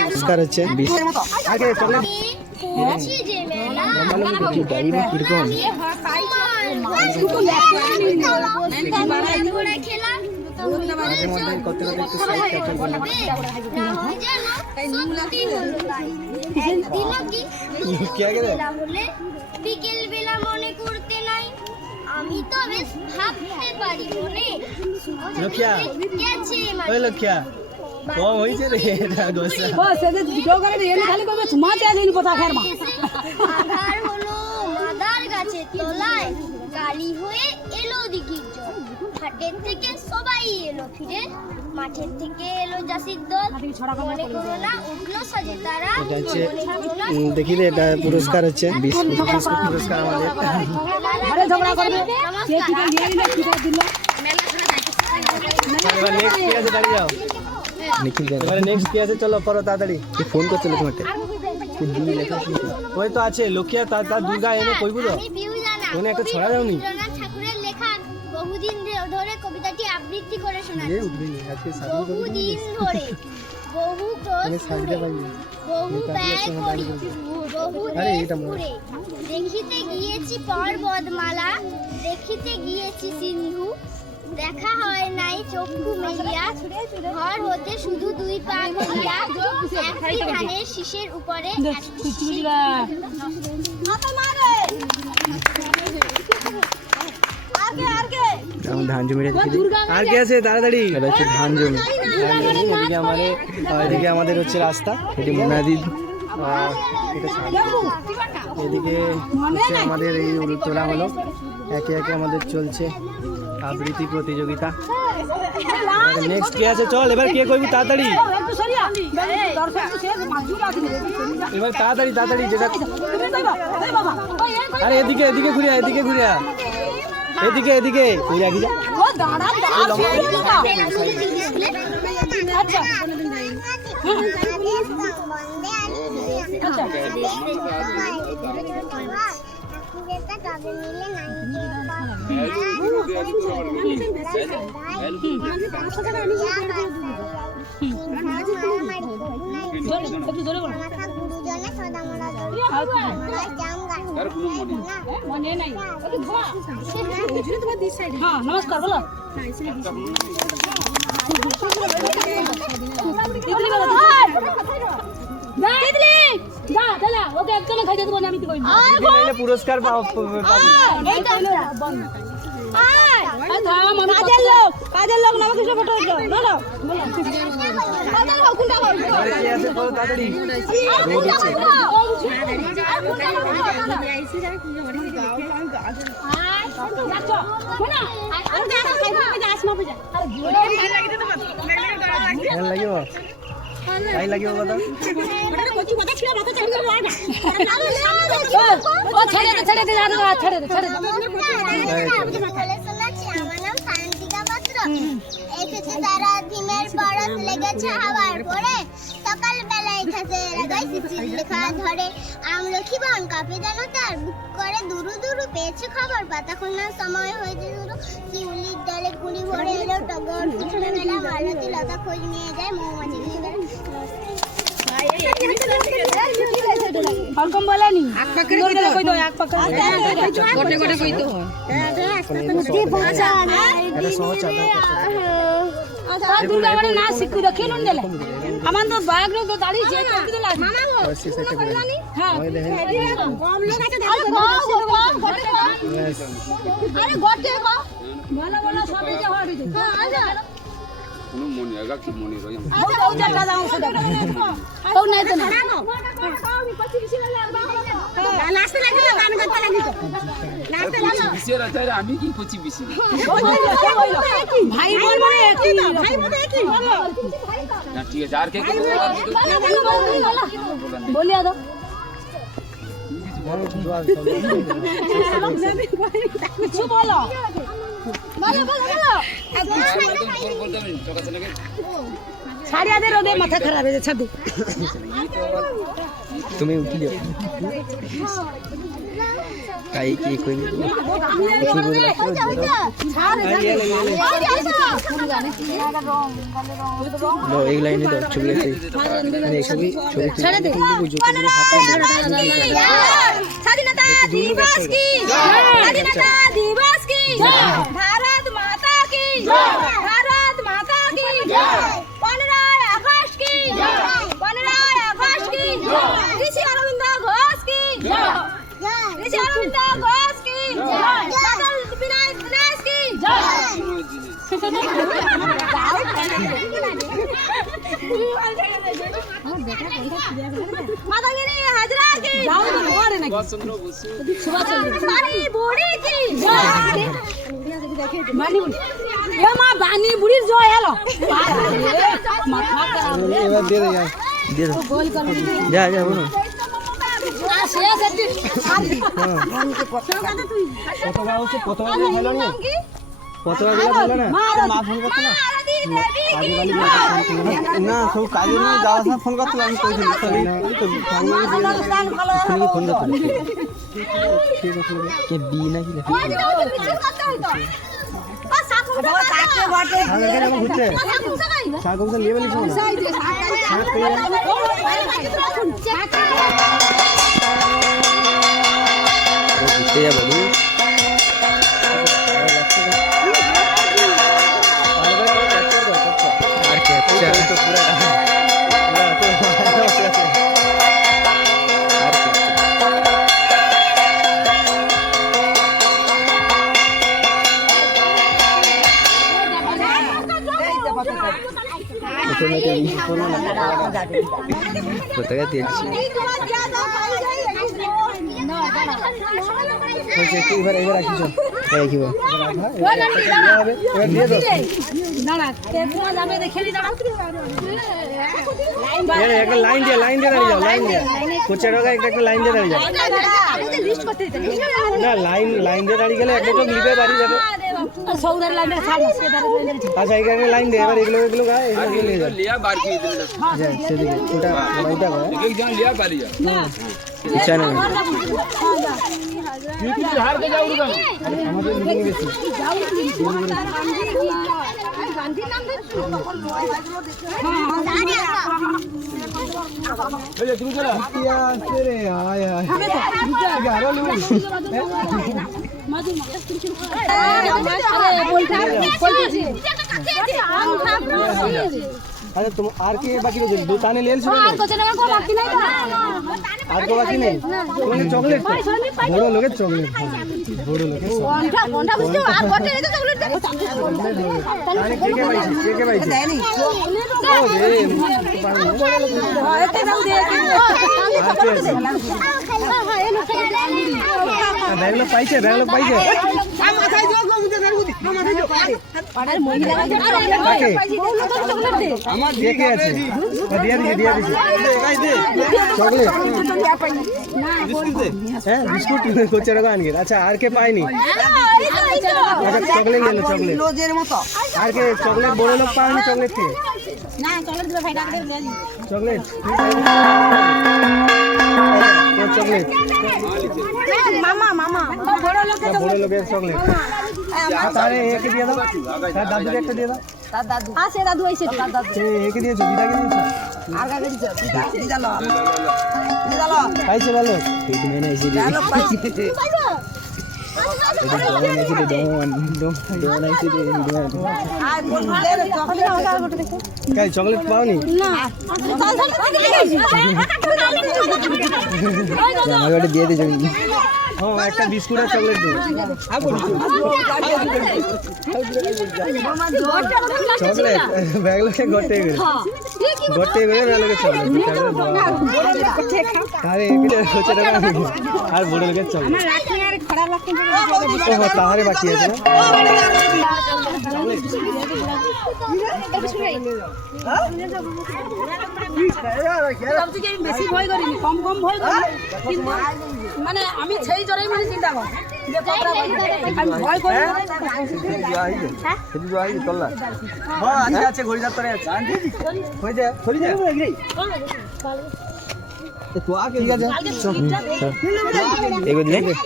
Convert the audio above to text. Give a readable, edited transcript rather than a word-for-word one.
নমস্কার হচ্ছে আগে চলে বিকেল বেলা মনে করতে নাই আমি তো বেশ ভাবতে পারি মনে লক্ষ্যা ওই লক্ষ্যা কম হইছে রে এটা গোসা বস এই ভিডিও করে এনে খালি কবে চুমা চাই দিন কথা খের মা আধার হলো মাদার গাছের তলায় গালি হয়ে এলো দিঘির জল হাটের থেকে সবাই এলো ফিরে মাঠের থেকে এলো জাসির দল মনে করো না উঠলো সাজে তারা এটা হচ্ছে দেখি রে এটা পুরস্কার হচ্ছে বিস্কুট পুরস্কার আমাদের আরে ঝগড়া করবে কে কি নিয়ে নিলে কি দিল এবার নেক্সট কি আছে দাঁড়িয়ে যাও নিখিল এবারে নেক্সট কি আছে চলো করো তাড়াতাড়ি কি ফোন করছিল তোমাকে কি দুই লেখা ওই তো আছে লক্ষ্যা তার দুর্গা এনে কইবুলো আমি পিউ জানা কোনে একটা ছড়া দাওনি রবীন্দ্রনাথ ঠাকুরের লেখা বহুদিন ধরে কবিতাটি আবৃত্তি করে শোনাচ্ছি উঠবিনি আজকে বহুদিন ধরে বহু ক্রোশ সাজতে পারি বহু ব্যয় করি বহু দেশ ঘুরে দেখিতে গিয়েছি পর্বতমালা দেখিতে গিয়েছি সিন্ধু দেখা হয় নাই চক্ষু মেলিয়া ঘর হতে শুধু দুই পা খুলিয়া একটি ধানের শীষের উপরে ধান জমি আর কি আছে তাড়াতাড়ি এটা হচ্ছে ধান জমি এদিকে আমাদের হচ্ছে রাস্তা এটি মোনাদি এদিকে হচ্ছে আমাদের এই তোলা হলো একে একে আমাদের চলছে আবৃত্তি প্রতিযোগিতা নেক্সট কি আছে চল এবার কে কইবি তাড়াতাড়ি এবার তাড়াতাড়ি তাড়াতাড়ি যেটা আরে এদিকে এদিকে ঘুরিয়া এদিকে ঘুরিয়া এদিকে এদিকে ঘুরিয়া কি যা নমস্কার বলো পুরস্কার কাজের লোক নবকৃষ্ণ লাগিব তাই লাগিব সকাল বেলায় লেখা ধরে আমলকি বন কাঁপে যেন তার বুক করে দুরু দুরু পেয়েছে খবর পাতা খোলার সময় হয়েছে শুরু শিউলির ডালে কুড়ি ভরে এলো টগর পিছনে মেলা মালতী লতা খোঁজ নিয়ে যায় মৌমাছি হরকম বলেনি না শিখু দেখি দেলে আমার তো বাঘ তো দাঁড়িয়ে যে ভালো ভালো সবই কোনো মনে আগা কি মনে রই আমি কি করছি বেশি ভাই বোন মানে একই না ভাই বোন একই না ঠিক আছে আর কে বলিয়া দাও কিছু বলো ছাড়িয়া দে রোদে মাথা খারাপ হয়ে যাচ্ছে তুমি উঠি যাও কাই কি কই এই লাইনে দাও ছবি আছে আরে ছবি ছবি ছেড়ে দে স্বাধীনতা দিবস কি স্বাধীনতা দিবস কি ভারত মাতা কি ভারত মাতা কি 15 আগস্ট কি 15 আগস্ট কি ঋষি অরবিন্দ ঘোষ কি ঋষি অরবিন্দ ঘোষ কি বাদল বিনাশ বিনাশ কি মাদাগিরি হাজরা কি সুভাষচন্দ্র বসু বানি বুড়ি কি বানি বুড়ি এ মা বানি বুড়ির জয় এলো মাথা খারাপ এবার দিয়ে দে দিয়ে দাও যা যা বলো শেষ এটি কতবার হচ্ছে কতবার খেলো না কতবার খেলো না মা ফোন করতে না না সব কাজে নিয়ে যাওয়ার সময় ফোন করতে আমি কইছিলাম ফোন করতে কে বি নাকি লেখা ঘুরতে নিয়ে বলিস ঘুরতে যাবো আর ক্যাপচার তো পুরো কোথায় দিয়েছি এবার এবার রাখিস রাখিব এবার দিয়ে দাও দাঁড়া কেমন যাবে দেখেলি দাঁড়া একটা লাইন দিয়ে দাঁড়িয়ে যাও লাইন দিয়ে কোচের একটা লাইন দিয়ে দাঁড়িয়ে যাও লিস্ট করতে না লাইন দিয়ে দাঁড়িয়ে গেলে একটা তো লিপে বাড়ি যাবে সৌদার লাইনে ছাড় না সে দাঁড়া আচ্ছা এইখানে লাইন দিয়ে এবার এগুলো গায়ে এগুলো নিয়ে যাও লিয়া বার কি দিলে হ্যাঁ সেদিকে ওটা ওইটা করে एक जन लिया बाली जा ইচ্ছা নেই यूट्यूब हार के जाओ रुका আমাদের লিখে গেছি গান্ধীর নাম ए तुम चला क्या तेरे आय आय गारो लू আরে তুমি আর কি বাকি রয়েছে দোকানে লেন ছিল আর তো বাকি নেই তুমি চকলেট বড় লোকের চকলেট বড় লোকের আরে কে পাইছে ও রে ব্যাগলো পাইছে আমার দেখে আছে দিয়ে দিছি চকলেট হ্যাঁ বিস্কুট কোচের আনগে আচ্ছা আর কে পাইনি আচ্ছা চকলেট নিয়ে চকলেট আর কে চকলেট বড় লোক পাওনি চকলেট কে চকলেট চকলেট বড় লোকের চকলেট তারে একে দিয়ে দাও তার দাদুকে একটা দিয়ে দাও দাদু আইছে একে দিয়েছো দিদাকে দিয়েছো পাইছে ভালো এই তুমি না এসে দিয়ে চকলেট পাওনি আমাকে দিয়ে দিয়েছো হ্যাঁ একটা বিস্কুট আর চকলেট দিও চকলেট ব্যাগলোকে গটে গেলে ব্যাগলোকে চকলেট আরে এগুলো হচ্ছে আর বড় লোকের চকলেট তাহারে বাকি আছে বেশি ভয় করিনি কম ভয় করি কিন্তু মানে আমি সেই জোরেই মানে চিন্তা করি যে কতটা আমি ভয় করি আছে ঘড়ি যাত্রা আছে হয়ে যায় চলে যায় তো আগে ঠিক আছে